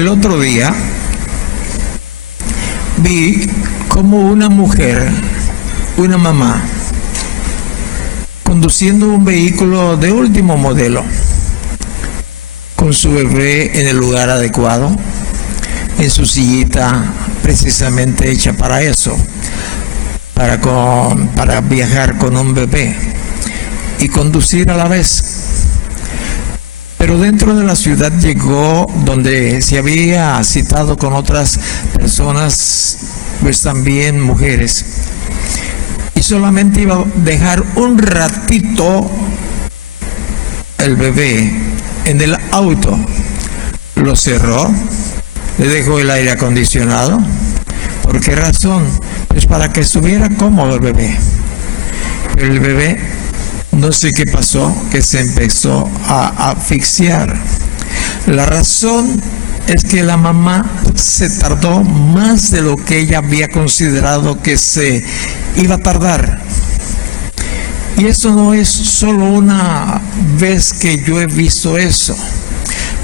El otro día vi como una mujer, una mamá, conduciendo un vehículo de último modelo, con su bebé en el lugar adecuado, en su sillita precisamente hecha para eso, para viajar con un bebé y conducir a la vez. Pero dentro de la ciudad llegó donde se había citado con otras personas, pues también mujeres, y solamente iba a dejar un ratito el bebé en el auto. Lo cerró, le dejó el aire acondicionado. ¿Por qué razón? Pues para que estuviera cómodo el bebé. Pero el bebé, no sé qué pasó, que se empezó a asfixiar. La razón es que la mamá se tardó más de lo que ella había considerado que se iba a tardar. Y eso no es solo una vez que yo he visto eso.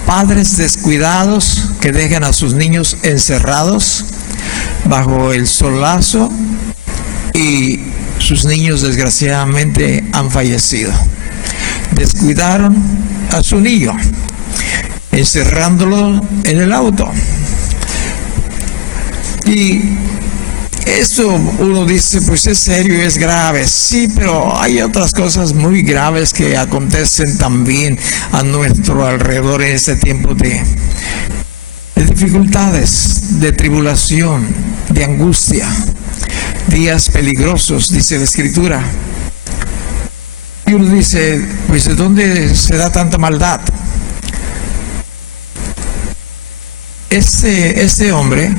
Padres descuidados que dejan a sus niños encerrados bajo el solazo y sus niños desgraciadamente han fallecido. Descuidaron a su niño, encerrándolo en el auto. Y eso uno dice, pues es serio, es grave. Sí, pero hay otras cosas muy graves que acontecen también a nuestro alrededor en este tiempo de dificultades, de tribulación, de angustia, días peligrosos, dice la Escritura. Y uno dice, pues ¿de dónde se da tanta maldad? Este hombre,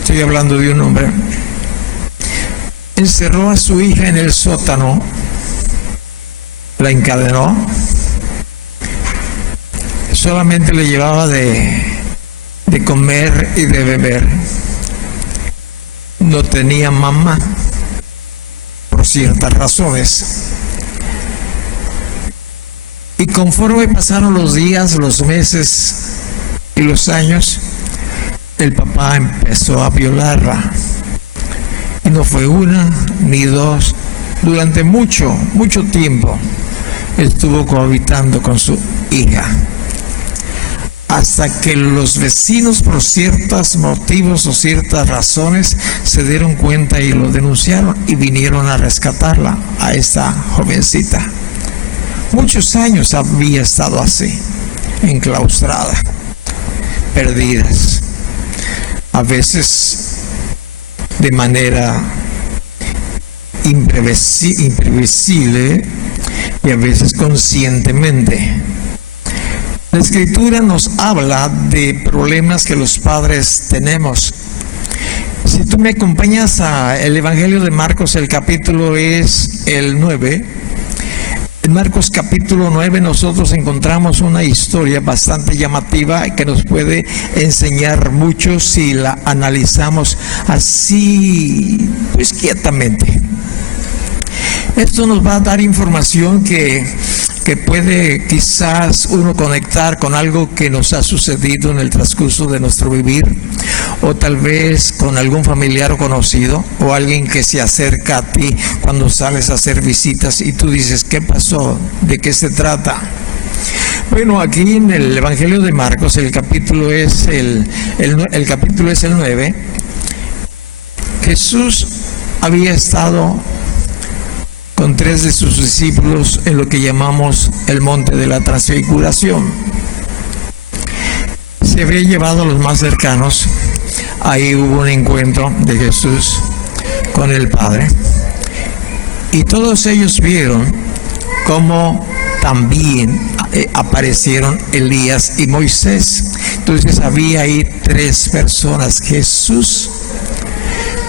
estoy hablando de un hombre, encerró a su hija en el sótano, la encadenó, solamente le llevaba de comer y de beber. No tenía mamá, por ciertas razones. Y conforme pasaron los días, los meses y los años, el papá empezó a violarla. Y no fue una ni dos, durante mucho tiempo estuvo cohabitando con su hija. Hasta que los vecinos, por ciertos motivos o ciertas razones, se dieron cuenta y lo denunciaron y vinieron a rescatarla, a esta jovencita. Muchos años había estado así, enclaustrada, perdidas, a veces de manera imprevisible y a veces conscientemente. La Escritura nos habla de problemas que los padres tenemos. Si tú me acompañas al Evangelio de Marcos, el capítulo es el 9. En Marcos capítulo 9 nosotros encontramos una historia bastante llamativa que nos puede enseñar mucho si la analizamos así, pues quietamente. Esto nos va a dar información que puede quizás uno conectar con algo que nos ha sucedido en el transcurso de nuestro vivir, o tal vez con algún familiar o conocido, o alguien que se acerca a ti cuando sales a hacer visitas y tú dices, ¿qué pasó? ¿De qué se trata? Bueno, aquí en el Evangelio de Marcos, el capítulo es el 9. Jesús había estado con 3 de sus discípulos en lo que llamamos el monte de la transfiguración. Se había llevado a los más cercanos. Ahí hubo un encuentro de Jesús con el Padre. Y todos ellos vieron cómo también aparecieron Elías y Moisés. Entonces había ahí 3 personas: Jesús,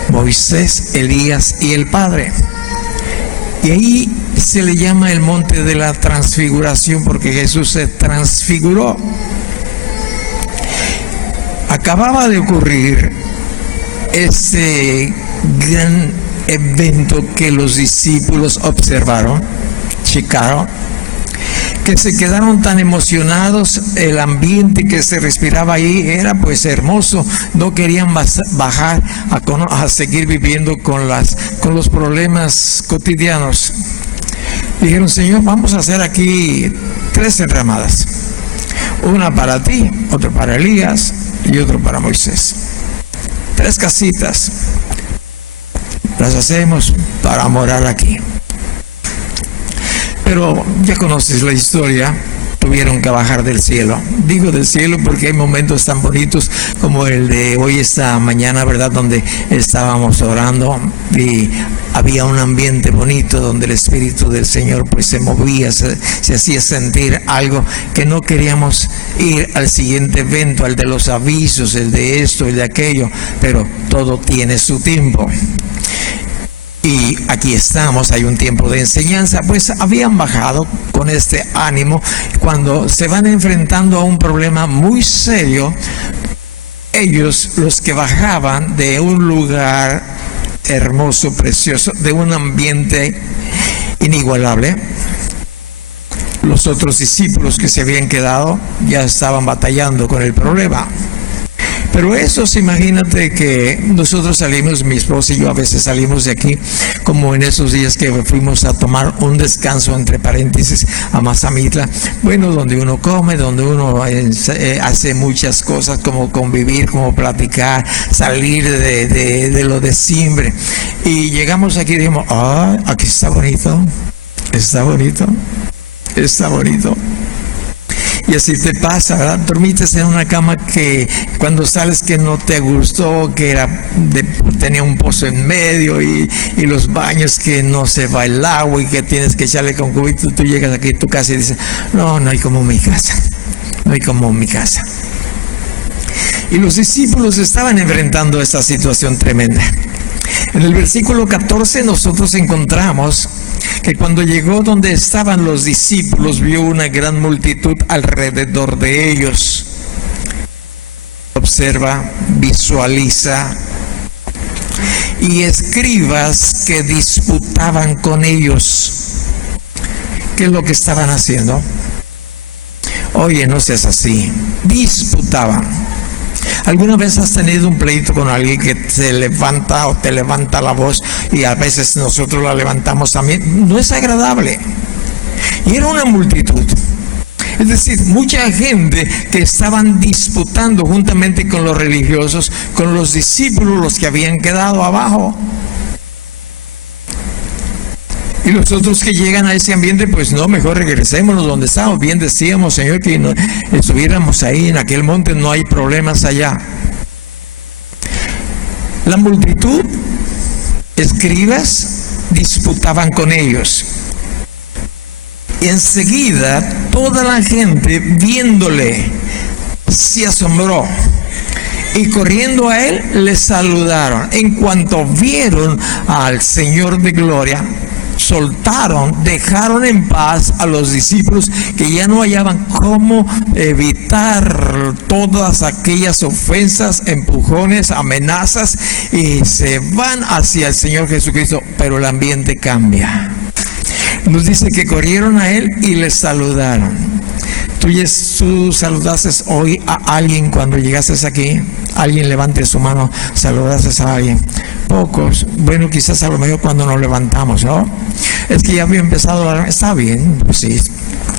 Moisés, Elías y el Padre. Y ahí se le llama el monte de la transfiguración porque Jesús se transfiguró. Acababa de ocurrir ese gran evento que los discípulos observaron, checaron, que se quedaron tan emocionados. El ambiente que se respiraba ahí era pues hermoso. No querían bajar a seguir viviendo con los problemas cotidianos. Dijeron: Señor, vamos a hacer aquí 3 enramadas. Una para ti, otra para Elías y otra para Moisés. 3 casitas. Las hacemos para morar aquí. Pero ya conoces la historia. Tuvieron que bajar del cielo. Digo del cielo porque hay momentos tan bonitos como el de hoy, esta mañana, ¿verdad? Donde estábamos orando y había un ambiente bonito donde el Espíritu del Señor pues se movía, se hacía sentir algo que no queríamos ir al siguiente evento, al de los avisos, el de esto, el de aquello, pero todo tiene su tiempo. Y aquí estamos, hay un tiempo de enseñanza. Pues habían bajado con este ánimo. Cuando se van enfrentando a un problema muy serio, ellos, los que bajaban de un lugar hermoso, precioso, de un ambiente inigualable, los otros discípulos que se habían quedado ya estaban batallando con el problema. Pero esos, imagínate que nosotros salimos, mi esposa y yo a veces salimos de aquí, como en esos días que fuimos a tomar un descanso, entre paréntesis, a Mazamitla, bueno, donde uno come, donde uno hace muchas cosas, como convivir, como platicar, salir de lo de siempre. Y llegamos aquí y dijimos: aquí está bonito, está bonito, está bonito. Y así te pasa, ¿verdad? Dormiste en una cama que cuando sales que no te gustó, que tenía un pozo en medio y los baños que no se va el agua y que tienes que echarle con cubito. Tú llegas aquí a tu casa y dices: no hay como mi casa, no hay como mi casa. Y los discípulos estaban enfrentando esta situación tremenda. En el versículo 14 nosotros encontramos que cuando llegó donde estaban los discípulos, vio una gran multitud alrededor de ellos. Observa, visualiza. Y escribas que disputaban con ellos. ¿Qué es lo que estaban haciendo? Oye, no seas así. Disputaban. ¿Alguna vez has tenido un pleito con alguien que se levanta o te levanta la voz y a veces nosotros la levantamos también? No es agradable. Y era una multitud. Es decir, mucha gente que estaban disputando juntamente con los religiosos, con los discípulos, los que habían quedado abajo. Y los otros que llegan a ese ambiente, pues no, mejor regresémonos donde estamos. Bien decíamos, Señor, que no estuviéramos ahí en aquel monte, no hay problemas allá. La multitud, escribas, disputaban con ellos. Y enseguida toda la gente, viéndole, se asombró. Y corriendo a él, le saludaron. En cuanto vieron al Señor de gloria, soltaron, dejaron en paz a los discípulos que ya no hallaban cómo evitar todas aquellas ofensas, empujones, amenazas, y se van hacia el Señor Jesucristo. Pero el ambiente cambia. Nos dice que corrieron a él y le saludaron. Tú saludaste hoy a alguien cuando llegaste aquí. Alguien levante su mano, saludaste a alguien. Pocos. Bueno, quizás a lo mejor cuando nos levantamos, ¿no? Es que ya había empezado está bien, pues sí,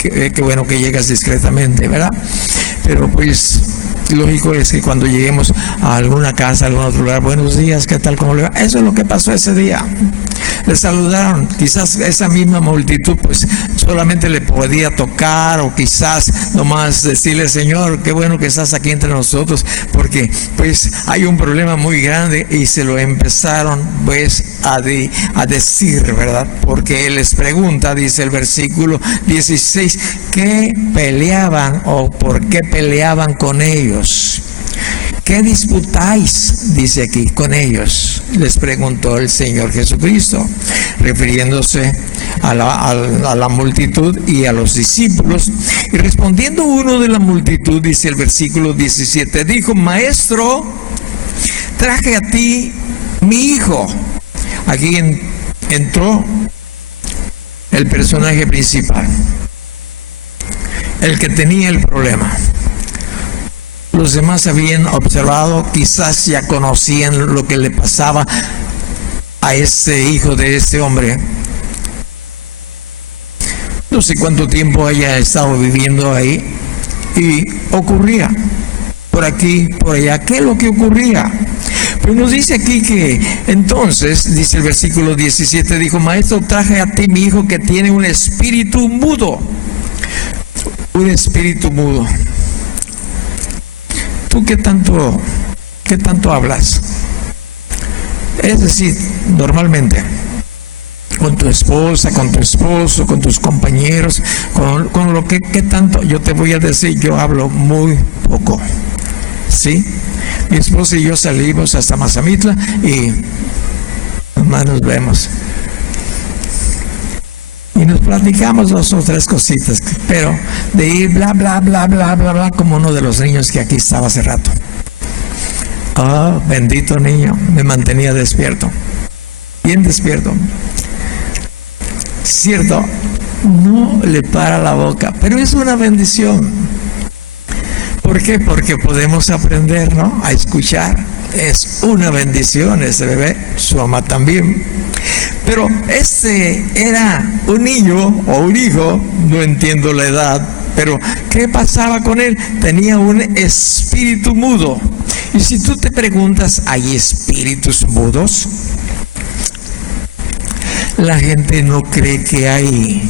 qué bueno que llegas discretamente, ¿verdad? Pero pues lógico es que cuando lleguemos a alguna casa, a algún otro lugar: buenos días, ¿qué tal? ¿Cómo le va? Eso es lo que pasó ese día. Le saludaron. Quizás esa misma multitud pues solamente le podía tocar, o quizás nomás decirle: Señor, qué bueno que estás aquí entre nosotros, porque pues hay un problema muy grande. Y se lo empezaron pues a decir, ¿verdad? Porque él les pregunta, dice el versículo 16, ¿qué peleaban o por qué peleaban con ellos? ¿Qué disputáis? Dice aquí, con ellos, les preguntó el Señor Jesucristo, refiriéndose a la multitud y a los discípulos. Y respondiendo uno de la multitud, dice el versículo 17, dijo: Maestro, traje a ti mi hijo. Aquí entró el personaje principal. el que tenía el problema. Los demás habían observado, quizás ya conocían lo que le pasaba a ese hijo de ese hombre. No sé cuánto tiempo haya estado viviendo ahí, y ocurría por aquí, por allá. ¿Qué es lo que ocurría? Pero nos dice aquí que entonces, dice el versículo 17, dijo: maestro, traje a ti mi hijo que tiene un espíritu mudo. Un espíritu mudo. ¿Tú qué tanto hablas? Es decir, normalmente, con tu esposa, con tu esposo, con tus compañeros, con lo que tanto. Yo te voy a decir, yo hablo muy poco, ¿sí? Mi esposa y yo salimos hasta Mazamitla y nomás nos vemos y nos platicamos 2 o 3 cositas, pero de ir bla bla bla bla bla bla, como uno de los niños que aquí estaba hace rato. Oh, bendito niño, me mantenía despierto, bien despierto. Cierto, no le para la boca, pero es una bendición. ¿Por qué? Porque podemos aprender, ¿no?, a escuchar. Es una bendición ese bebé, su mamá también. Pero este era un niño o un hijo, no entiendo la edad, pero ¿qué pasaba con él? Tenía un espíritu mudo. Y si tú te preguntas, ¿hay espíritus mudos? La gente no cree que hay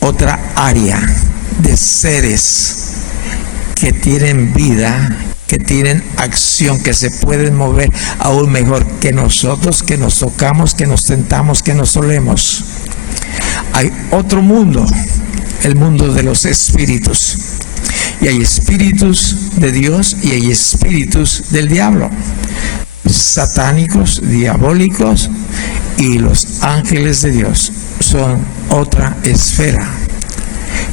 otra área de seres que tienen vida, que tienen acción, que se pueden mover aún mejor que nosotros, que nos tocamos, que nos tentamos, que nos solemos. Hay otro mundo, el mundo de los espíritus. Y hay espíritus de Dios y hay espíritus del diablo. Satánicos, diabólicos, y los ángeles de Dios son otra esfera.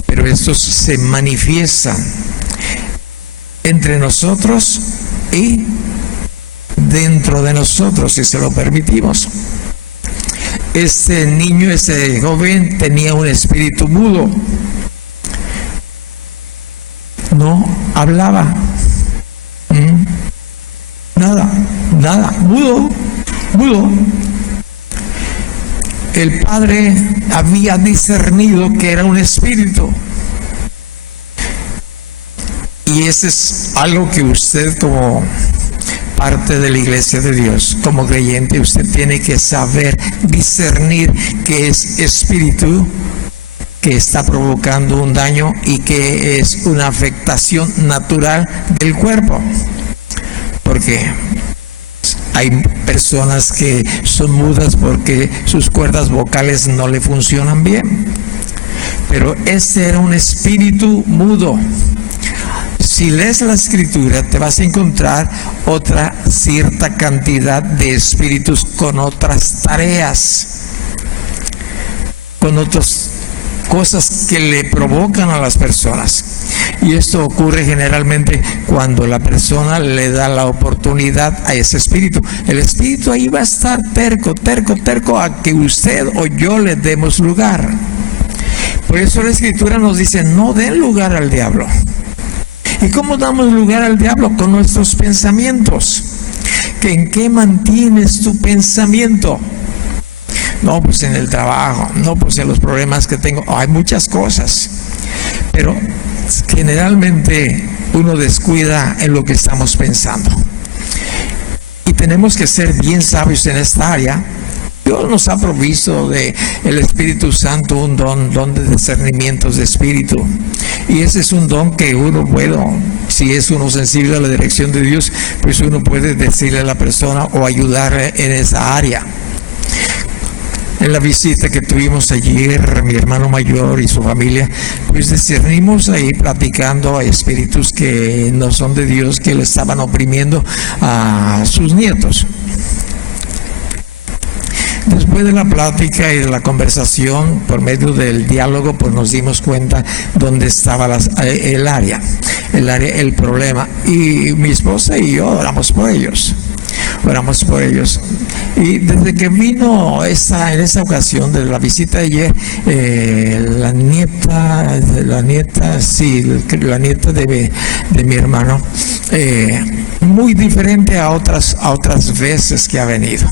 Pero estos se manifiestan entre nosotros y dentro de nosotros, si se lo permitimos. Este niño, este joven, tenía un espíritu mudo. No hablaba. Nada, mudo. El padre había discernido que era un espíritu. Y ese es algo que usted, como parte de la iglesia de Dios, como creyente, usted tiene que saber discernir que es espíritu que está provocando un daño y que es una afectación natural del cuerpo. Porque hay personas que son mudas porque sus cuerdas vocales no le funcionan bien. Pero este era un espíritu mudo. Si lees la escritura, te vas a encontrar otra cierta cantidad de espíritus con otras tareas, con otras cosas que le provocan a las personas. Y esto ocurre generalmente cuando la persona le da la oportunidad a ese espíritu. El espíritu ahí va a estar terco a que usted o yo le demos lugar. Por eso la escritura nos dice: no den lugar al diablo. ¿Y cómo damos lugar al diablo? Con nuestros pensamientos. ¿En qué mantienes tu pensamiento? No, pues en el trabajo, no, pues en los problemas que tengo. Hay muchas cosas, pero generalmente uno descuida en lo que estamos pensando. Y tenemos que ser bien sabios en esta área. Dios nos ha provisto de el Espíritu Santo un don de discernimientos de espíritu. Y ese es un don que uno puede, si es uno sensible a la dirección de Dios, pues uno puede decirle a la persona o ayudarle en esa área. En la visita que tuvimos ayer, mi hermano mayor y su familia, pues discernimos ahí platicando a espíritus que no son de Dios, que le estaban oprimiendo a sus nietos. Después de la plática y de la conversación, por medio del diálogo, pues nos dimos cuenta dónde estaba el problema. Y mi esposa y yo oramos por ellos. oramos por ellos. Y desde que vino en esa ocasión de la visita de ayer, la nieta de mi hermano, muy diferente a otras veces que ha venido.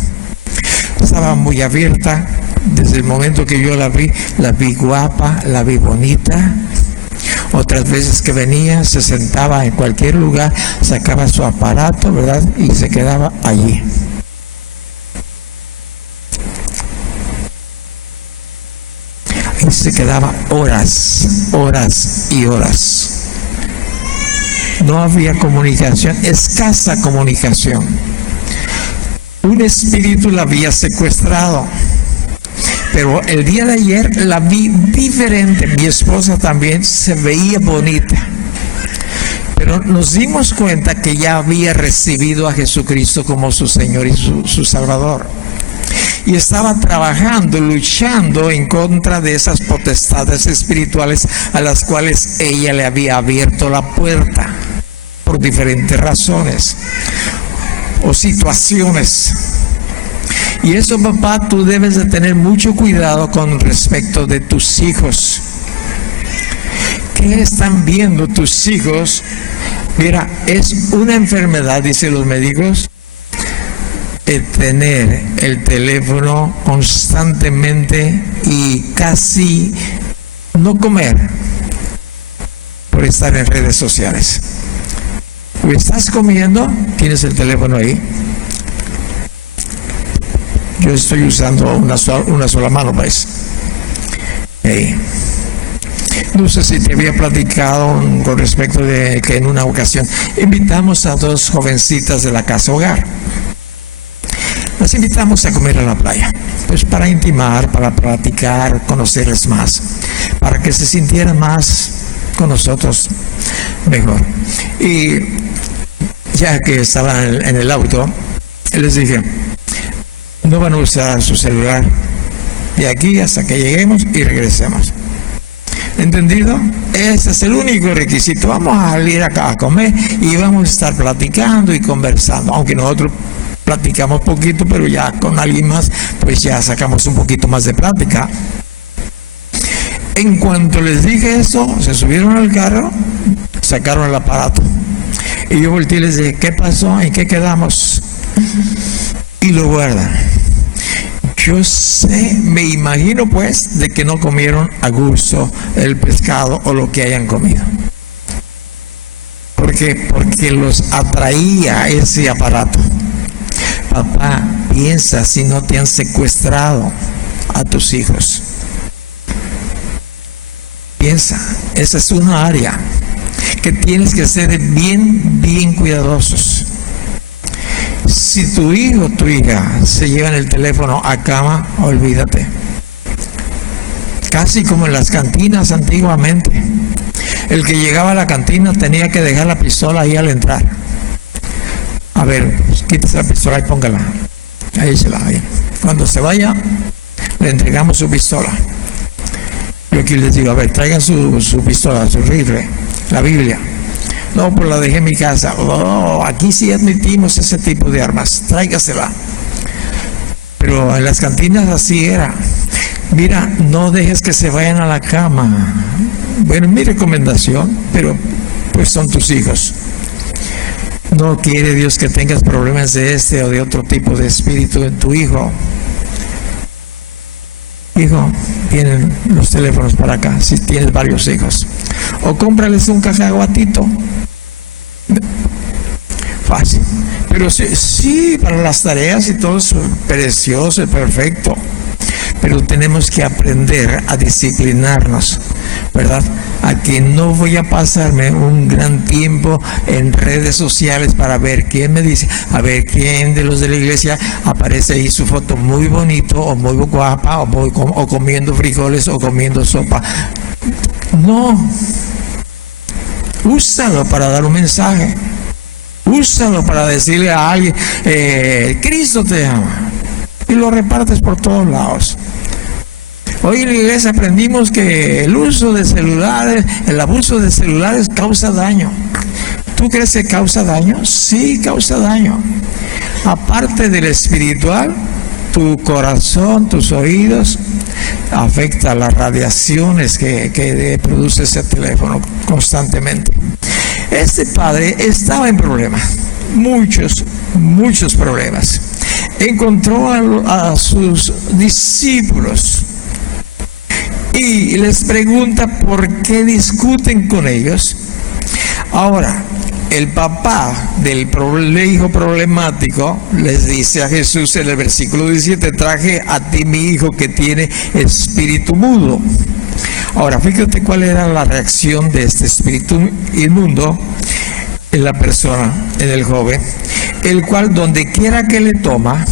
Estaba muy abierta. Desde el momento que yo la vi guapa, la vi bonita. Otras veces que venía, se sentaba en cualquier lugar, sacaba su aparato, ¿verdad? Y se quedaba allí. Y se quedaba horas y horas. No había comunicación, escasa comunicación. Un espíritu la había secuestrado. Pero el día de ayer la vi diferente. Mi esposa también se veía bonita. Pero nos dimos cuenta que ya había recibido a Jesucristo como su Señor y su Salvador. Y estaba trabajando, luchando en contra de esas potestades espirituales a las cuales ella le había abierto la puerta por diferentes razones o situaciones. Y eso, papá, tú debes de tener mucho cuidado con respecto de tus hijos. ¿Qué están viendo tus hijos? Mira, es una enfermedad, dicen los médicos, tener el teléfono constantemente y casi no comer por estar en redes sociales. O estás comiendo, tienes el teléfono ahí. Yo estoy usando una sola mano, pues. No sé si te había platicado con respecto de que en una ocasión invitamos a 2 jovencitas de la casa hogar. Las invitamos a comer a la playa, pues para intimar, para platicar, conocerles más, para que se sintieran más con nosotros mejor. Y ya que estaban en el auto, les dije, no van a usar su celular de aquí hasta que lleguemos y regresemos. ¿Entendido? Ese es el único requisito. Vamos a salir acá a comer y vamos a estar platicando y conversando, aunque nosotros platicamos poquito, pero ya con alguien más, pues ya sacamos un poquito más de plática. En cuanto les dije eso, se subieron al carro, sacaron el aparato. Y yo volteé y les dije, ¿qué pasó? ¿En qué quedamos? Y lo guardan. Yo sé, me imagino pues, de que no comieron a gusto el pescado o lo que hayan comido. Porque los atraía ese aparato. Papá, piensa si no te han secuestrado a tus hijos. Piensa, esa es una área que tienes que ser bien cuidadosos. Si tu hijo o tu hija se llevan el teléfono a cama, olvídate. Casi como en las cantinas antiguamente. El que llegaba a la cantina tenía que dejar la pistola ahí al entrar. A ver, quítese la pistola y póngala. Ahí se la hay. Cuando se vaya, le entregamos su pistola. Yo aquí les digo, a ver, traigan su pistola, su rifle, la Biblia. No, pues la dejé en mi casa. Oh, aquí sí admitimos ese tipo de armas. Tráigasela. Pero en las cantinas así era. Mira, no dejes que se vayan a la cama. Bueno, mi recomendación, pero pues son tus hijos. No quiere Dios que tengas problemas de este o de otro tipo de espíritu en tu hijo. Hijo, vienen los teléfonos para acá, si tienes varios hijos. O cómprales un cacahuatito. Fácil. Pero sí, para las tareas y todo es precioso, perfecto. Pero tenemos que aprender a disciplinarnos, ¿verdad? A que no voy a pasarme un gran tiempo en redes sociales para ver quién me dice, a ver quién de los de la iglesia aparece ahí su foto muy bonito o muy guapa o comiendo frijoles o comiendo sopa. No. Úsalo para dar un mensaje. Úsalo para decirle a alguien, Cristo te ama. Y lo repartes por todos lados. Hoy en la iglesia aprendimos que el uso de celulares, el abuso de celulares causa daño. ¿Tú crees que causa daño? Sí, causa daño. aparte del espiritual, tu corazón, tus oídos, afecta las radiaciones que produce ese teléfono constantemente. Este padre estaba en problemas, muchos problemas. Encontró a sus discípulos y les pregunta por qué discuten con ellos. Ahora, el papá del hijo problemático les dice a Jesús en el versículo 17: traje a ti mi hijo que tiene espíritu mudo. Ahora, fíjate cuál era la reacción de este espíritu inmundo en la persona, en el joven, el cual donde quiera que le toma,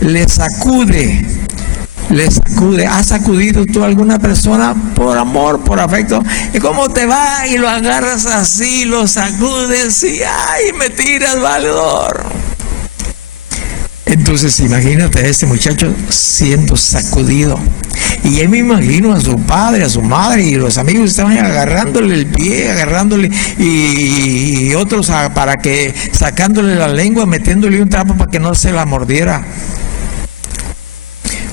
le sacude. ¿Has sacudido tú a alguna persona por amor, por afecto? ¿Y cómo te va? Y lo agarras así, lo sacudes y ¡ay! Me tiras, valedor. Entonces imagínate a este muchacho siendo sacudido. Y él me imagino a su padre, a su madre, y los amigos estaban agarrándole el pie, agarrándole, y otros sacándole la lengua, metiéndole un trapo para que no se la mordiera.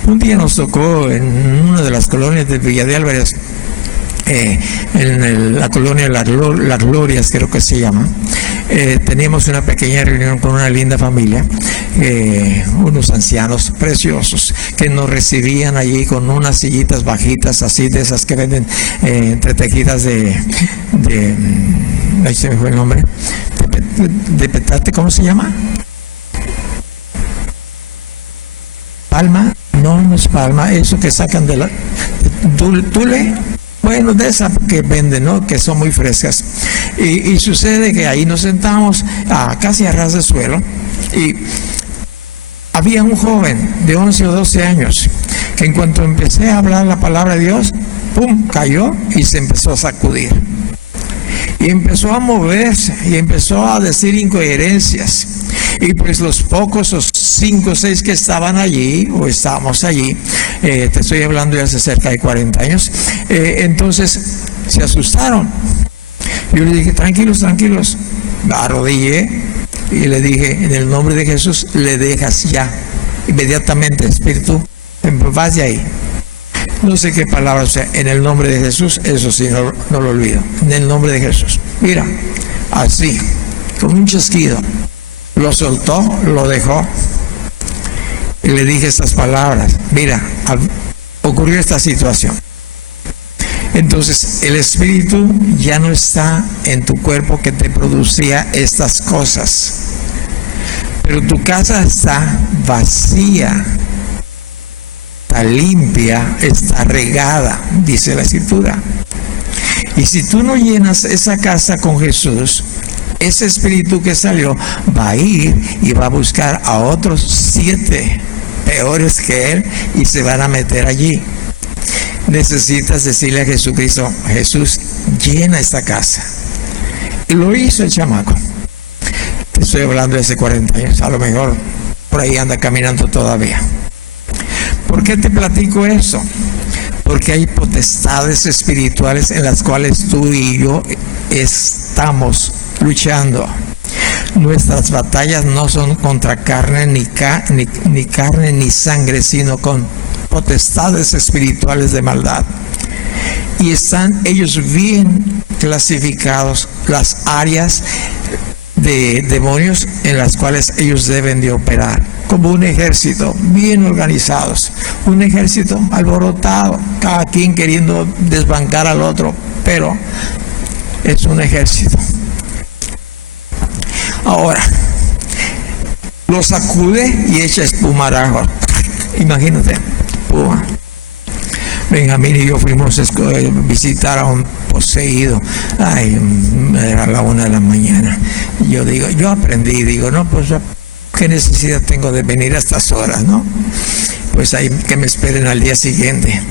Un día nos tocó en una de las colonias de Villa de Álvarez, en la colonia Las Glorias, creo que se llama. Teníamos una pequeña reunión con una linda familia, unos ancianos preciosos que nos recibían allí con unas sillitas bajitas, así de esas que venden entretejidas ahí se me fue el nombre, de petate, ¿cómo se llama? Palma. No es palma, eso que sacan de la tule, bueno, de esas que venden, ¿no? Que son muy frescas. Y sucede que ahí nos sentamos casi a ras de suelo, y había un joven de 11 o 12 años que en cuanto empecé a hablar la palabra de Dios, ¡pum!, cayó y se empezó a sacudir. Y empezó a moverse y empezó a decir incoherencias. Y pues los pocos, los 5 o 6 que estaban allí, o estábamos allí, te estoy hablando de hace cerca de 40 años, entonces se asustaron. Yo le dije: tranquilos, me arrodillé y le dije: en el nombre de Jesús, le dejas ya, inmediatamente, espíritu, vas de ahí. No sé qué palabra, o sea, en el nombre de Jesús, eso sí, no lo olvido, en el nombre de Jesús. Mira, así, con un chasquido, lo soltó, lo dejó, y le dije estas palabras: mira, ocurrió esta situación. Entonces el espíritu ya no está en tu cuerpo que te producía estas cosas, pero tu casa está vacía, está limpia, está regada, dice la Escritura. Y si tú no llenas esa casa con Jesús, ese espíritu que salió va a ir y va a buscar a otros 7 peores que él y se van a meter allí. Necesitas decirle a Jesucristo: Jesús, llena esta casa. Y lo hizo el chamaco. Te estoy hablando de hace 40 años, a lo mejor por ahí anda caminando todavía. ¿Por qué te platico eso? Porque hay potestades espirituales en las cuales tú y yo estamos luchando. Nuestras batallas no son contra carne ni carne ni sangre, sino con potestades espirituales de maldad. Y están ellos bien clasificados, las áreas de demonios en las cuales ellos deben de operar, como un ejército, bien organizados, un ejército alborotado, cada quien queriendo desbancar al otro, pero es un ejército. Ahora, lo sacude y echa espumarajo. Imagínate, puma. Benjamín y yo fuimos a visitar a un poseído. Ay, era la 1 de la mañana. Yo aprendí, no, pues, ¿qué necesidad tengo de venir a estas horas, no? Pues ahí que me esperen al día siguiente.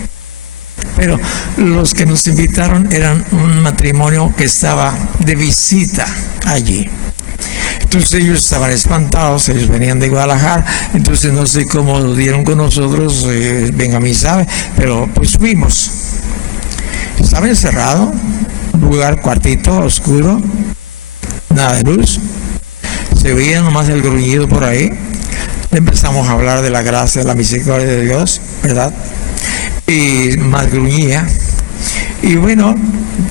Pero los que nos invitaron eran un matrimonio que estaba de visita allí. Entonces ellos estaban espantados, ellos venían de Guadalajara, entonces no sé cómo lo dieron con nosotros, Benjamín sabe, pero pues fuimos. Estaba encerrado, un lugar, cuartito, oscuro, nada de luz, se veía nomás el gruñido por ahí, empezamos a hablar de la gracia, de la misericordia de Dios, ¿verdad? Y más gruñía. Y bueno,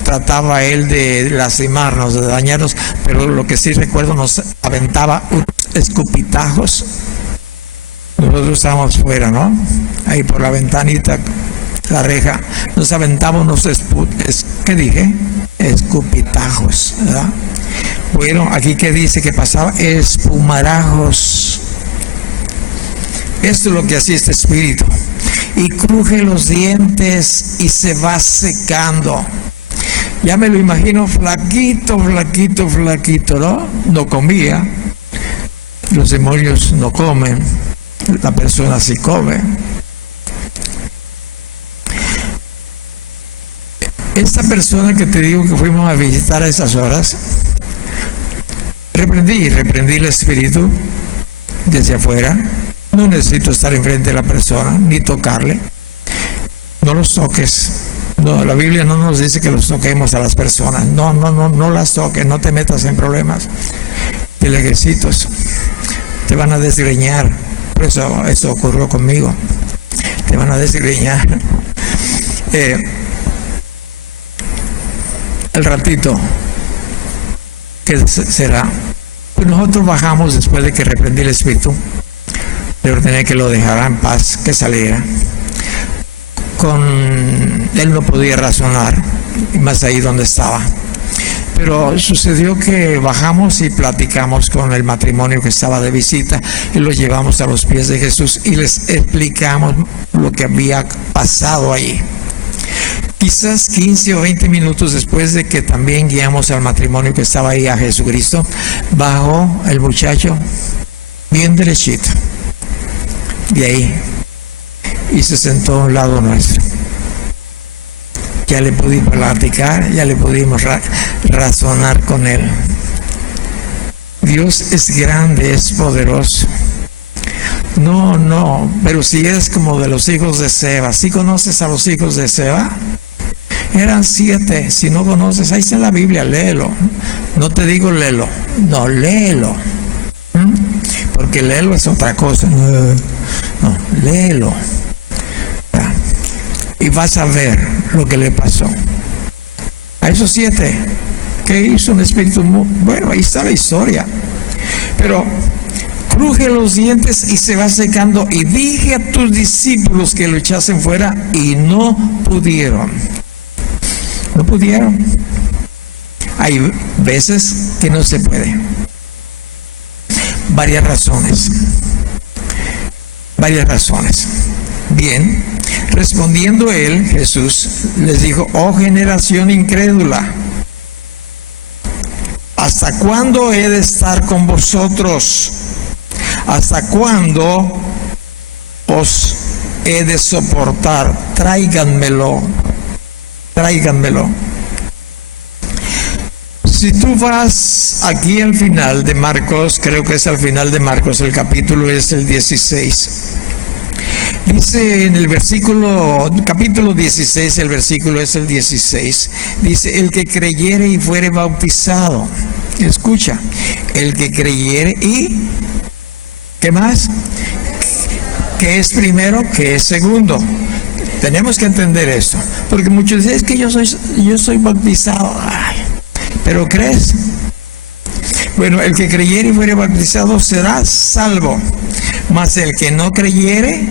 trataba él de lastimarnos, de dañarnos, pero lo que sí recuerdo, nos aventaba unos escupitajos. Nosotros estábamos fuera, ¿no? Ahí por la ventanita, la reja, nos aventaba unos ¿qué dije? Escupitajos, ¿verdad? Bueno, aquí que dice que pasaba espumarajos. Esto es lo que hacía este espíritu. Y cruje los dientes y se va secando. Ya me lo imagino flaquito, flaquito, flaquito, ¿no? No comía. Los demonios no comen. La persona sí come. Esta persona que te digo que fuimos a visitar a esas horas, reprendí el espíritu desde afuera. No necesito estar enfrente de la persona, ni tocarle. No los toques. No, la Biblia no nos dice que los toquemos a las personas. No las toques, no te metas en problemas. De lejecitos. Te van a desgreñar. Por eso ocurrió conmigo. Te van a desgreñar. El ratito, ¿qué será? Pues nosotros bajamos después de que reprendí el espíritu. Le ordené que lo dejara en paz, que saliera. Él no podía razonar, y más ahí donde estaba. Pero sucedió que bajamos y platicamos con el matrimonio que estaba de visita y los llevamos a los pies de Jesús y les explicamos lo que había pasado allí. Quizás 15 o 20 minutos después de que también guiamos al matrimonio que estaba ahí a Jesucristo, bajó el muchacho bien derechito de ahí y se sentó a un lado nuestro. Ya le pudimos platicar, ya le pudimos razonar con él. Dios es grande, es poderoso. No, pero si es como de los hijos de Seba. ¿Sí conoces a los hijos de Seba? Eran 7. Si no conoces, ahí está en la Biblia, léelo. No te digo léelo, no, léelo. Porque léelo es otra cosa. No, léelo. Y vas a ver lo que le pasó a esos 7. ¿Qué hizo un espíritu? Bueno, ahí está la historia. Pero cruje los dientes y se va secando. Y dije a tus discípulos que lo echasen fuera y no pudieron. No pudieron. Hay veces que no se puede. Varias razones. Bien, respondiendo él, Jesús, les dijo: oh generación incrédula, ¿hasta cuándo he de estar con vosotros? ¿Hasta cuándo os he de soportar? Tráiganmelo. Si tú vas aquí al final de Marcos, creo que es al final de Marcos, el capítulo es el 16. Dice en el capítulo 16, el versículo es el 16. Dice: el que creyere y fuere bautizado. Escucha, el que creyere y, ¿qué más? ¿Qué es primero? ¿Qué es segundo? Tenemos que entender esto, porque muchos dicen: es que yo soy bautizado. Ay, ¿pero crees? Bueno, el que creyere y fuere bautizado será salvo, mas el que no creyere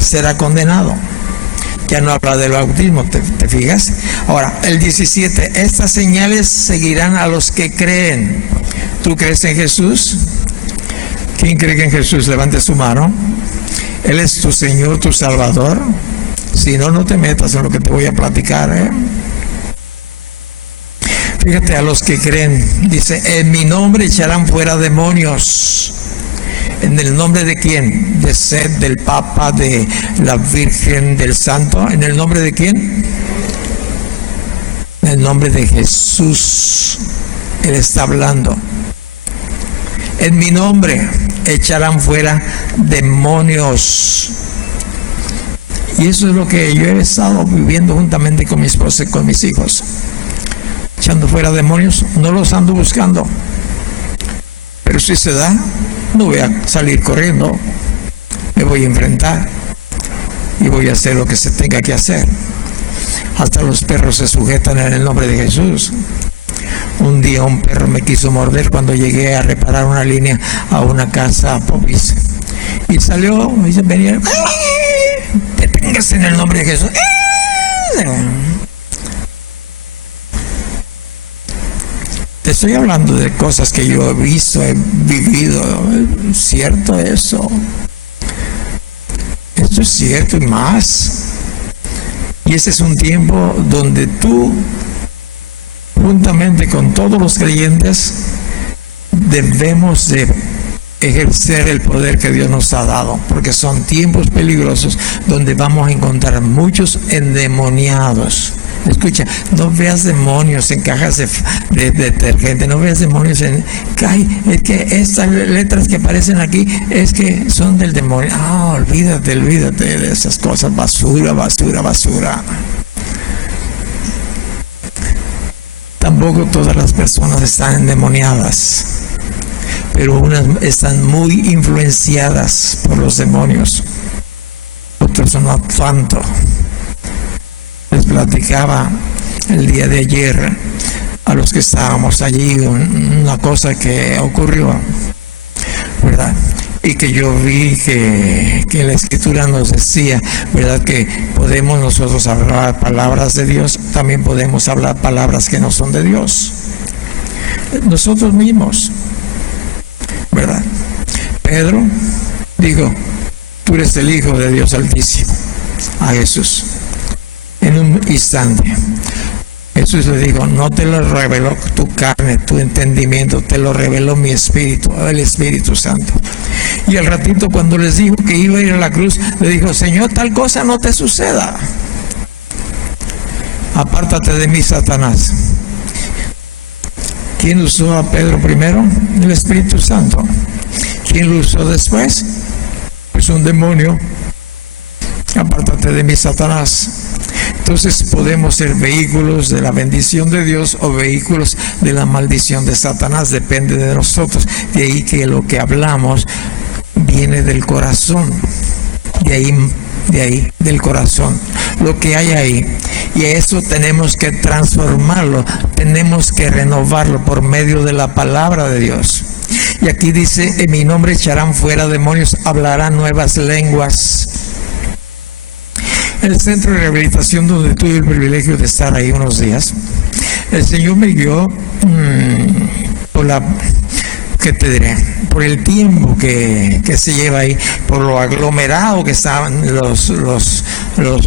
será condenado. Ya no habla del bautismo, ¿te fijas? Ahora, el 17, estas señales seguirán a los que creen. ¿Tú crees en Jesús? ¿Quién cree en Jesús? Levante su mano. Él es tu Señor, tu Salvador. Si no, no te metas en lo que te voy a platicar, ¿eh? Fíjate, a los que creen, dice: en mi nombre echarán fuera demonios. ¿En el nombre de quién? De Sed, del Papa, de la Virgen, del Santo. ¿En el nombre de quién? En el nombre de Jesús. Él está hablando. En mi nombre echarán fuera demonios. Y eso es lo que yo he estado viviendo juntamente con mi esposa y con mis hijos. Echando fuera demonios. No los ando buscando, pero si se da, no voy a salir corriendo, me voy a enfrentar y voy a hacer lo que se tenga que hacer. Hasta los perros se sujetan en el nombre de Jesús. Un día un perro me quiso morder cuando llegué a reparar una línea a una casa Popis. Y salió, y venía, deténgase en el nombre de Jesús. Te estoy hablando de cosas que yo he visto, he vivido. ¿Es cierto eso? Esto es cierto y más. Y ese es un tiempo donde tú, juntamente con todos los creyentes, debemos de ejercer el poder que Dios nos ha dado, porque son tiempos peligrosos donde vamos a encontrar muchos endemoniados. Escucha, no veas demonios en cajas de detergente, no veas demonios en... Ay, es que estas letras que aparecen aquí es que son del demonio. Olvídate de esas cosas, basura. Tampoco todas las personas están endemoniadas, pero unas están muy influenciadas por los demonios, otros no tanto. Les platicaba el día de ayer a los que estábamos allí una cosa que ocurrió, ¿verdad? Y que yo vi que la Escritura nos decía, ¿verdad? Que podemos nosotros hablar palabras de Dios, también podemos hablar palabras que no son de Dios. Nosotros mismos, ¿verdad? Pedro dijo, tú eres el Hijo de Dios Altísimo, a Jesús. En un instante Jesús le dijo, no te lo reveló tu carne, tu entendimiento, te lo reveló mi Espíritu, el Espíritu Santo. Y al ratito, cuando les dijo que iba a ir a la cruz, le dijo, Señor, tal cosa no te suceda. Apártate de mí, Satanás. ¿Quién usó a Pedro primero? El Espíritu Santo. ¿Quién lo usó después? Pues un demonio. Apártate de mí, Satanás. Entonces podemos ser vehículos de la bendición de Dios o vehículos de la maldición de Satanás, depende de nosotros. De ahí que lo que hablamos viene del corazón, de ahí del corazón, lo que hay ahí. Y eso tenemos que transformarlo, tenemos que renovarlo por medio de la palabra de Dios. Y aquí dice, en mi nombre echarán fuera demonios, hablarán nuevas lenguas. El centro de rehabilitación donde tuve el privilegio de estar ahí unos días, el Señor me guió por el tiempo que se lleva ahí, por lo aglomerado que estaban los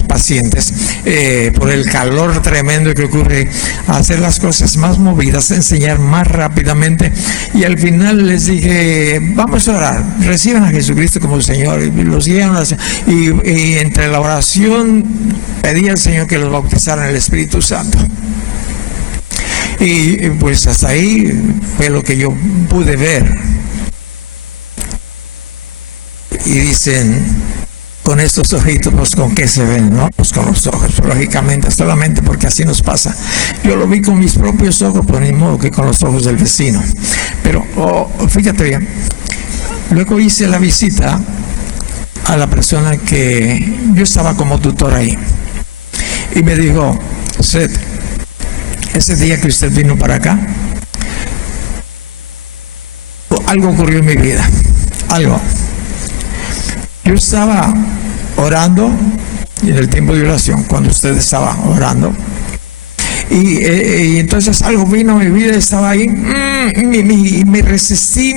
pacientes, por el calor tremendo que ocurre, a hacer las cosas más movidas, a enseñar más rápidamente. Y al final les dije, vamos a orar, reciban a Jesucristo como Señor. Y los guían, y entre la oración pedí al Señor que los bautizara en el Espíritu Santo. Y pues hasta ahí fue lo que yo pude ver. Y dicen, con estos ojitos, pues ¿con qué se ven? ¿No? Pues con los ojos, lógicamente, solamente porque así nos pasa. Yo lo vi con mis propios ojos, pues ni modo que con los ojos del vecino. Pero fíjate bien, luego hice la visita a la persona que yo estaba como tutor ahí. Y me dijo, Seth, ese día que usted vino para acá, algo ocurrió en mi vida, algo. Yo estaba orando, en el tiempo de oración, cuando usted estaba orando, y entonces algo vino a mi vida, estaba ahí, y me resistí,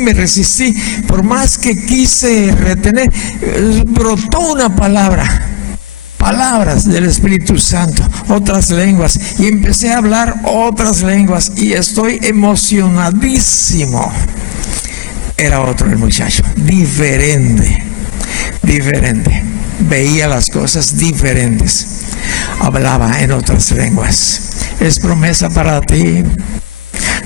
por más que quise retener, brotó una palabras del Espíritu Santo, otras lenguas, y empecé a hablar otras lenguas, y estoy emocionadísimo. Era otro el muchacho, diferente, veía las cosas diferentes, hablaba en otras lenguas. Es promesa para ti.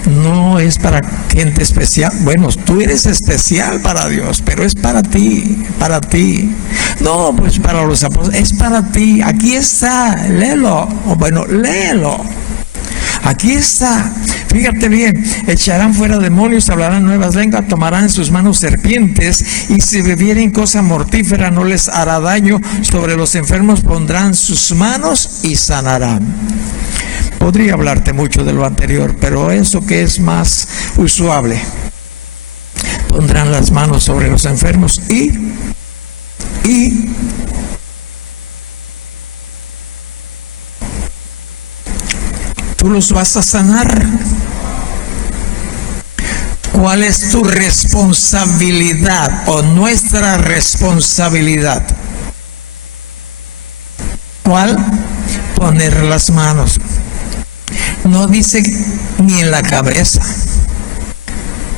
No es para gente especial. Bueno, tú eres especial para Dios, pero es para ti, No, pues para los apóstoles, es para ti. Aquí está, léelo. Léelo. Aquí está. Fíjate bien, echarán fuera demonios, hablarán nuevas lenguas, tomarán en sus manos serpientes, y si bebieren cosa mortífera no les hará daño. Sobre los enfermos pondrán sus manos y sanarán. Podría hablarte mucho de lo anterior, pero eso que es más usual: pondrán las manos sobre los enfermos y tú los vas a sanar. ¿Cuál es tu responsabilidad o nuestra responsabilidad? ¿Cuál? Poner las manos. No dice ni en la cabeza.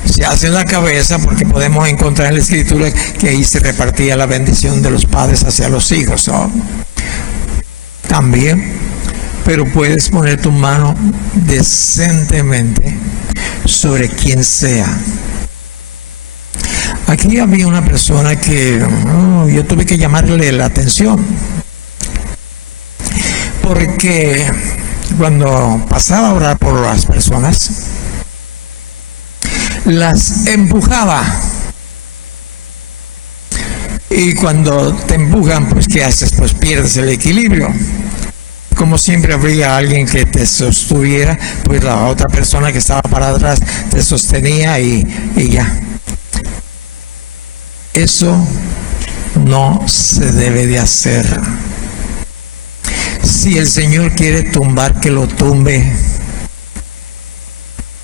Se hace en la cabeza porque podemos encontrar en la Escritura que ahí se repartía la bendición de los padres hacia los hijos, ¿no? También, pero puedes poner tu mano decentemente sobre quien sea. Aquí había una persona que yo tuve que llamarle la atención, porque cuando pasaba a orar por las personas, las empujaba. Y cuando te empujan, pues ¿qué haces? Pues pierdes el equilibrio. Como siempre habría alguien que te sostuviera, pues la otra persona que estaba para atrás te sostenía y ya. Eso no se debe de hacer. Si el Señor quiere tumbar, que lo tumbe.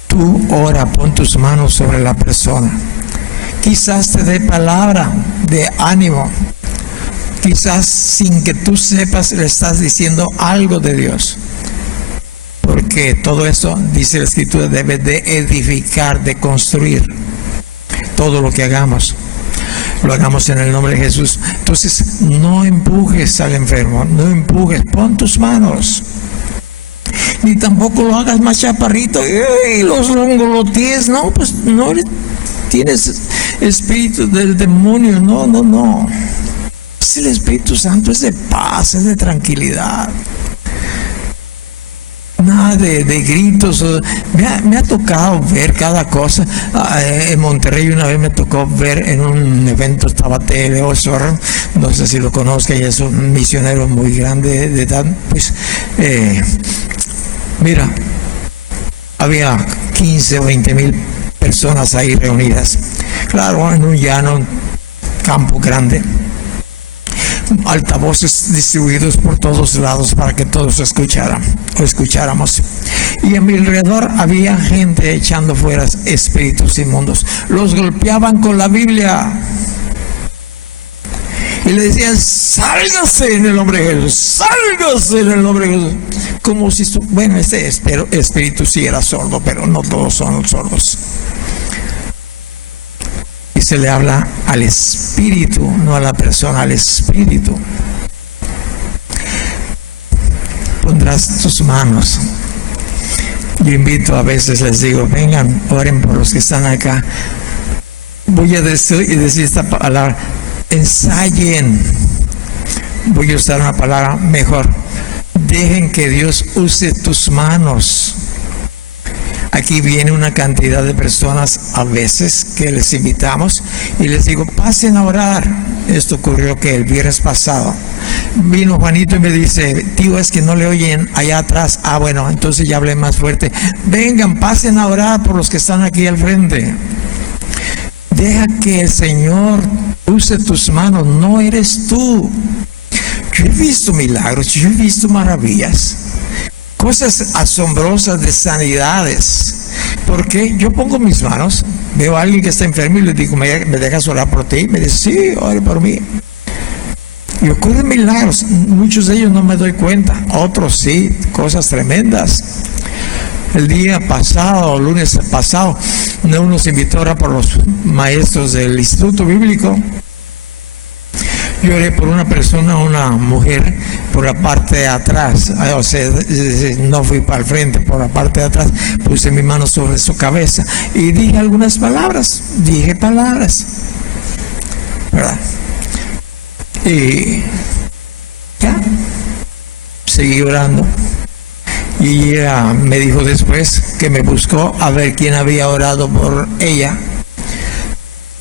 Tú ora, pon tus manos sobre la persona. Quizás te dé palabra de ánimo. Quizás sin que tú sepas le estás diciendo algo de Dios. Porque todo eso, dice la Escritura, debe de edificar, de construir. Todo lo que hagamos, lo hagamos en el nombre de Jesús. Entonces, no empujes al enfermo, no empujes, pon tus manos. Ni tampoco lo hagas más chaparrito y los longoloties, no, pues no tienes espíritu del demonio, no. Es el Espíritu Santo, es de paz, es de tranquilidad. Nada de gritos. Me ha tocado ver cada cosa. En Monterrey una vez me tocó ver en un evento, estaba T.L. Osborne, no sé si lo conozca, y es un misionero muy grande de edad. Pues mira, había 15 o 20 mil personas ahí reunidas. Claro, en un llano, campo grande. Altavoces distribuidos por todos lados para que todos escucháramos. Y a mi alrededor había gente echando fuera espíritus inmundos. Los golpeaban con la Biblia y le decían: sálgase en el nombre de Jesús, sálgase en el nombre de Jesús. Como si bueno, este espíritu sí era sordo, pero no todos son sordos. Y se le habla al espíritu, no a la persona, al espíritu. Pondrás tus manos. Yo invito, a veces les digo: vengan, oren por los que están acá. Voy a decir esta palabra: ensayen. Voy a usar una palabra mejor: dejen que Dios use tus manos. Aquí viene una cantidad de personas a veces que les invitamos y les digo: pasen a orar. Esto ocurrió que el viernes pasado vino Juanito y me dice: tío, es que no le oyen allá atrás. Bueno, entonces ya hablé más fuerte: vengan, pasen a orar por los que están aquí al frente. Deja que el Señor use tus manos, no eres tú. Yo he visto milagros, yo he visto maravillas, cosas asombrosas de sanidades. Porque yo pongo mis manos, veo a alguien que está enfermo y le digo: ¿me dejas orar por ti? Me dice: sí, ore por mí. Y ocurren milagros. Muchos de ellos no me doy cuenta, otros sí, cosas tremendas. El día pasado, lunes pasado, uno nos invitó a orar por los maestros del Instituto Bíblico. Yo oré por una persona, una mujer, por la parte de atrás. O sea, no fui para el frente, por la parte de atrás. Puse mi mano sobre su cabeza y dije algunas palabras. ¿Verdad? Y ya, seguí orando. Y ella me dijo después que me buscó a ver quién había orado por ella.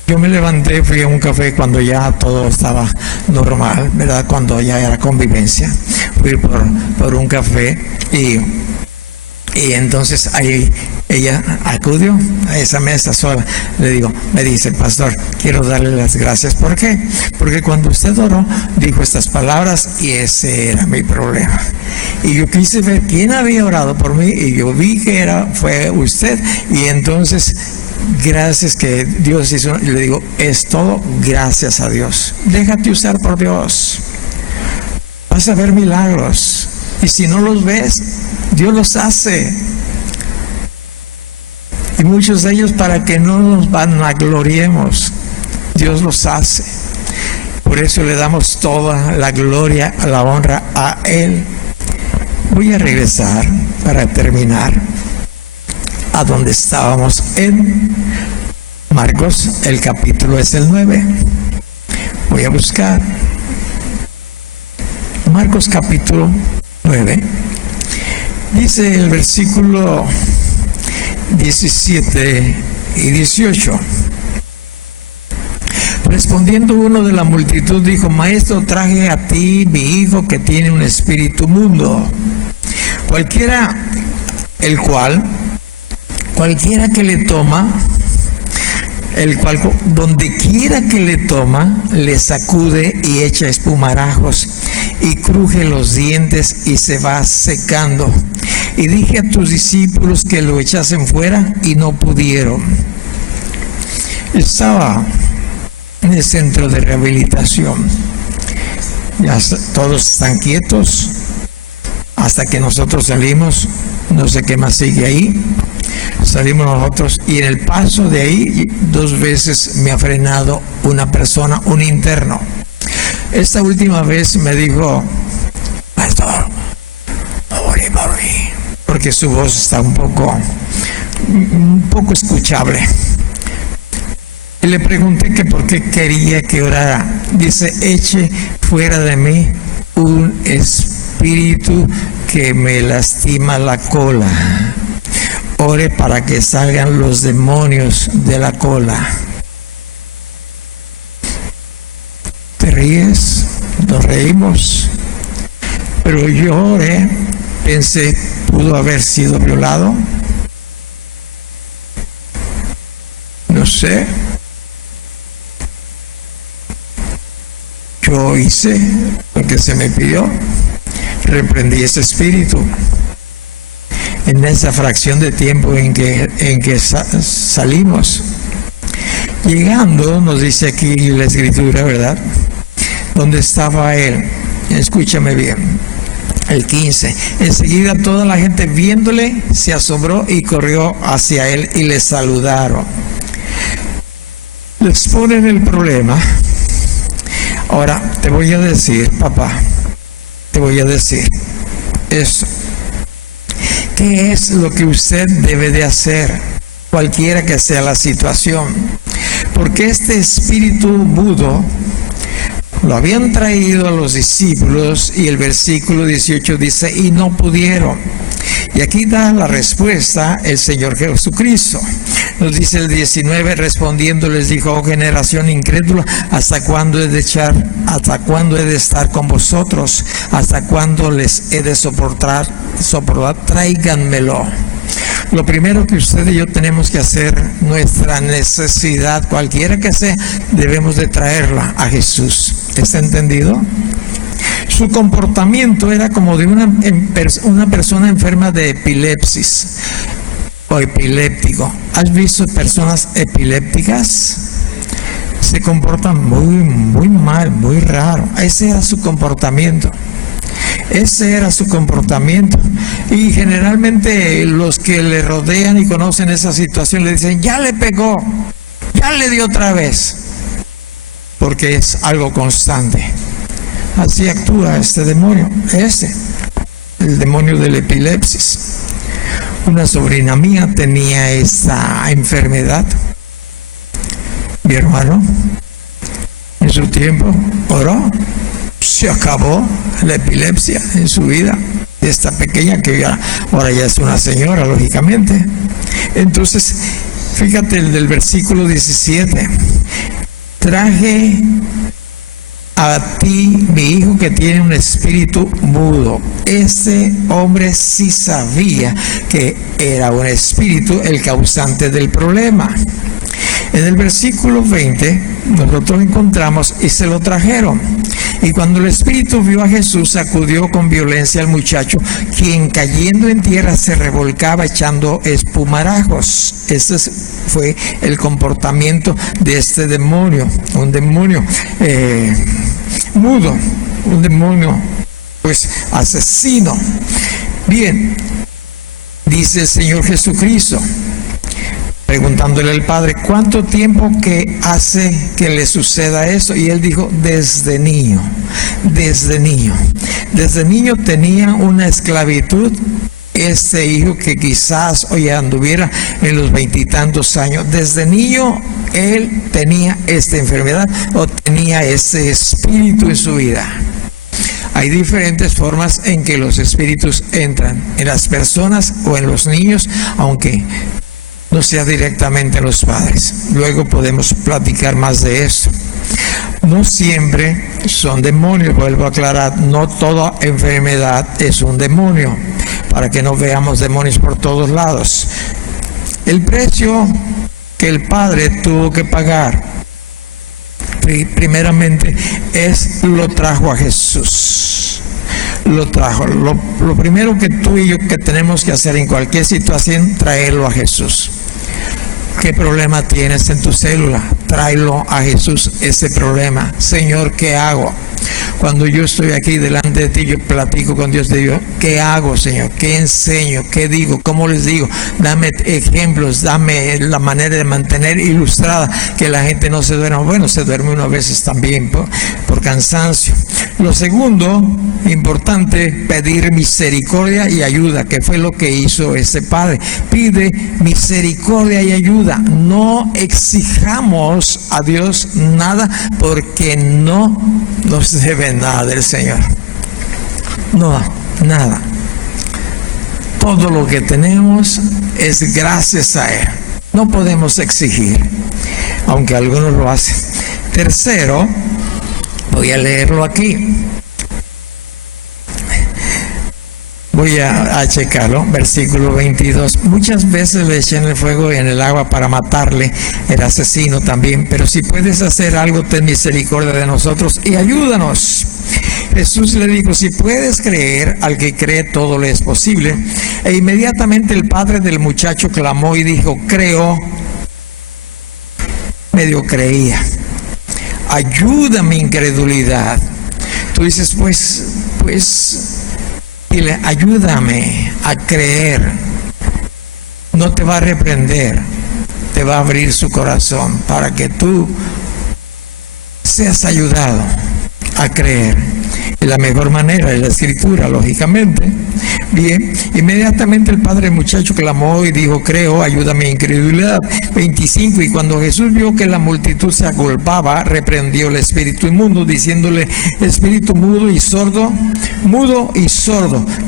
Yo me levanté, fui a un café cuando ya todo estaba normal, ¿verdad? Cuando ya era convivencia. Fui por un café y entonces ahí ella acudió a esa mesa sola. Le digo, me dice, pastor, quiero darle las gracias. ¿Por qué? Porque cuando usted oró, dijo estas palabras y ese era mi problema. Y yo quise ver quién había orado por mí y yo vi que fue usted. Y entonces, gracias que Dios hizo. Y le digo, es todo gracias a Dios. Déjate usar por Dios. Vas a ver milagros. Y si no los ves, Dios los hace. Y muchos de ellos, para que no nos vanagloriemos, Dios los hace. Por eso le damos toda la gloria, la honra a Él. Voy a regresar para terminar a donde estábamos en Marcos. El capítulo es el 9. Voy a buscar Marcos capítulo 9. Dice el versículo 17 y 18. Respondiendo uno de la multitud dijo, Maestro, traje a ti mi hijo que tiene un espíritu mudo, cualquiera que le toma, el cual donde quiera que le toma, le sacude y echa espumarajos y cruje los dientes y se va secando. Y dije a tus discípulos que lo echasen fuera y no pudieron. Estaba en el centro de rehabilitación. Ya todos están quietos hasta que nosotros salimos. No sé qué más sigue ahí. Salimos nosotros y en el paso de ahí 2 veces me ha frenado una persona, un interno. Esta última vez me dijo, pastor, no ore por mí, porque su voz está un poco escuchable. Y le pregunté que por qué quería que orara. Dice, eche fuera de mí un espíritu que me lastima la cola. Ore para que salgan los demonios de la cola. ¿Te ríes? Nos reímos. Pero yo oré, pensé, ¿pudo haber sido violado? No sé. Yo hice lo que se me pidió. Reprendí ese espíritu. En esa fracción de tiempo en que salimos. Llegando, nos dice aquí la escritura, ¿verdad? ¿Dónde estaba él? Escúchame bien. El 15. Enseguida toda la gente viéndole se asombró y corrió hacia él y le saludaron. Les ponen el problema. Ahora te voy a decir, papá, te voy a decir eso. ¿Qué es lo que usted debe de hacer, cualquiera que sea la situación? Porque este espíritu mudo lo habían traído a los discípulos y el versículo 18 dice, y no pudieron. Y aquí da la respuesta el Señor Jesucristo. Nos dice el 19, respondiendo les dijo, oh generación incrédula, ¿hasta cuándo he de estar con vosotros? ¿Hasta cuándo les he de soportar? Tráiganmelo. Lo primero que usted y yo tenemos que hacer, nuestra necesidad, cualquiera que sea, debemos de traerla a Jesús. ¿Está entendido? Su comportamiento era como de una persona enferma de epilepsis o epiléptico. ¿Has visto personas epilépticas? Se comportan muy mal, muy raro. Ese era su comportamiento. Y generalmente los que le rodean y conocen esa situación le dicen, ya le pegó, ya le dio otra vez, porque es algo constante. Así actúa este demonio, el demonio de la epilepsis. Una sobrina mía tenía esa enfermedad. Mi hermano, en su tiempo, oró, Se acabó la epilepsia en su vida, de esta pequeña que ahora ya es una señora, lógicamente. Entonces, fíjate el del versículo 17. Traje a ti mi hijo que tiene un espíritu mudo. Este hombre sí sabía que era un espíritu el causante del problema. En el versículo 20 nosotros encontramos y se lo trajeron. Y cuando el espíritu vio a Jesús, sacudió con violencia al muchacho, quien cayendo en tierra se revolcaba echando espumarajos. Ese fue el comportamiento de este demonio, un demonio mudo, un demonio pues asesino. Bien, dice el Señor Jesucristo, preguntándole al Padre, ¿cuánto tiempo que hace que le suceda eso? Y él dijo, desde niño, desde niño. Desde niño tenía una esclavitud este hijo que quizás hoy anduviera en los 20 y tantos años. Desde niño él tenía esta enfermedad o tenía ese espíritu en su vida. Hay diferentes formas en que los espíritus entran en las personas o en los niños, aunque no sea directamente en los padres. Luego podemos platicar más de esto. No siempre son demonios, vuelvo a aclarar, no toda enfermedad es un demonio, para que no veamos demonios por todos lados. El precio que el Padre tuvo que pagar, primeramente, lo trajo a Jesús. Lo trajo. Lo primero que tú y yo que tenemos que hacer en cualquier situación, traerlo a Jesús. ¿Qué problema tienes en tu célula? Tráelo a Jesús ese problema. Señor, ¿qué hago? Cuando yo estoy aquí delante de ti, yo platico con Dios, te digo, ¿qué hago, Señor? ¿Qué enseño? ¿Qué digo? ¿Cómo les digo? Dame ejemplos, dame la manera de mantener ilustrada que la gente no se duerma. Bueno, se duerme unas veces también por cansancio. Lo segundo, importante, pedir misericordia y ayuda, que fue lo que hizo ese padre. Pide misericordia y ayuda. No exijamos a Dios nada porque no nos debe nada del Señor. No, nada. Todo lo que tenemos es gracias a Él. No podemos exigir, aunque algunos lo hacen. Tercero, voy a leerlo aquí. Voy a checarlo, versículo 22. Muchas veces le eché en el fuego y en el agua para matarle, el asesino también. Pero si puedes hacer algo, ten misericordia de nosotros y ayúdanos. Jesús le dijo, si puedes creer, al que cree todo le es posible. E inmediatamente el padre del muchacho clamó y dijo, creo. Medio creía. Ayuda mi incredulidad. Tú dices, pues, dile, ayúdame a creer. No te va a reprender, te va a abrir su corazón para que tú seas ayudado a creer. De la mejor manera es la escritura, lógicamente. Bien, inmediatamente el padre del muchacho clamó y dijo, creo, ayúdame incredulidad. 25, y cuando Jesús vio que la multitud se agolpaba, reprendió el espíritu inmundo, diciéndole, espíritu mudo y sordo,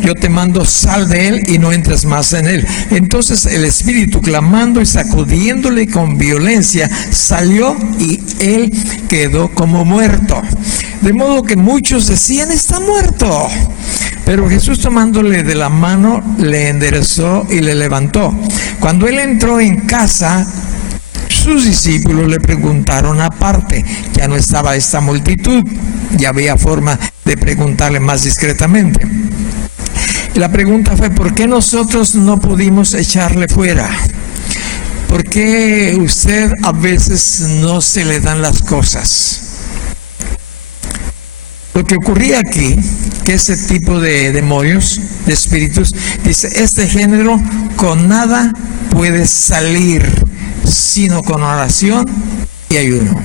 yo te mando, sal de él y no entres más en él. Entonces el espíritu, clamando y sacudiéndole con violencia, salió y él quedó como muerto. De modo que muchos decían, está muerto. Pero Jesús, tomándole de la mano, le enderezó y le levantó. Cuando él entró en casa, sus discípulos le preguntaron aparte. Ya no estaba esta multitud, ya había forma de preguntarle más discretamente. Y la pregunta fue, ¿por qué nosotros no pudimos echarle fuera? ¿Por qué usted a veces no se le dan las cosas? Lo que ocurría aquí, que ese tipo de demonios, de espíritus, dice, este género con nada puede salir, sino con oración y ayuno.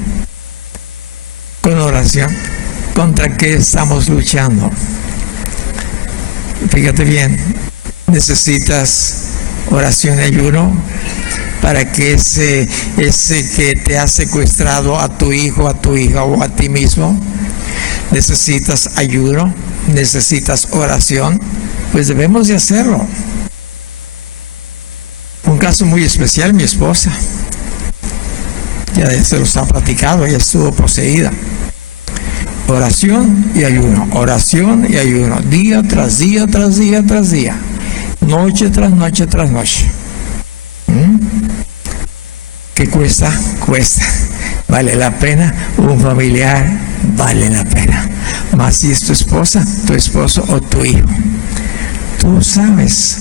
Con oración. ¿Contra qué estamos luchando? Fíjate bien, necesitas oración y ayuno para que ese que te ha secuestrado a tu hijo, a tu hija o a ti mismo, necesitas ayuno, necesitas oración, pues debemos de hacerlo. Un caso muy especial, mi esposa, ya se los ha platicado, ella estuvo poseída. Oración y ayuno, día tras día tras día tras día, noche tras noche tras noche. ¿Qué cuesta? Cuesta. Vale la pena, un familiar vale la pena. Más si es tu esposa, tu esposo o tu hijo. Tú sabes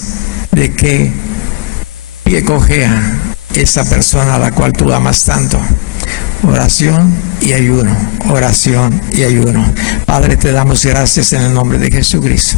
de qué pie cojea esa persona a la cual tú amas tanto. Oración y ayuno, oración y ayuno. Padre, te damos gracias en el nombre de Jesucristo.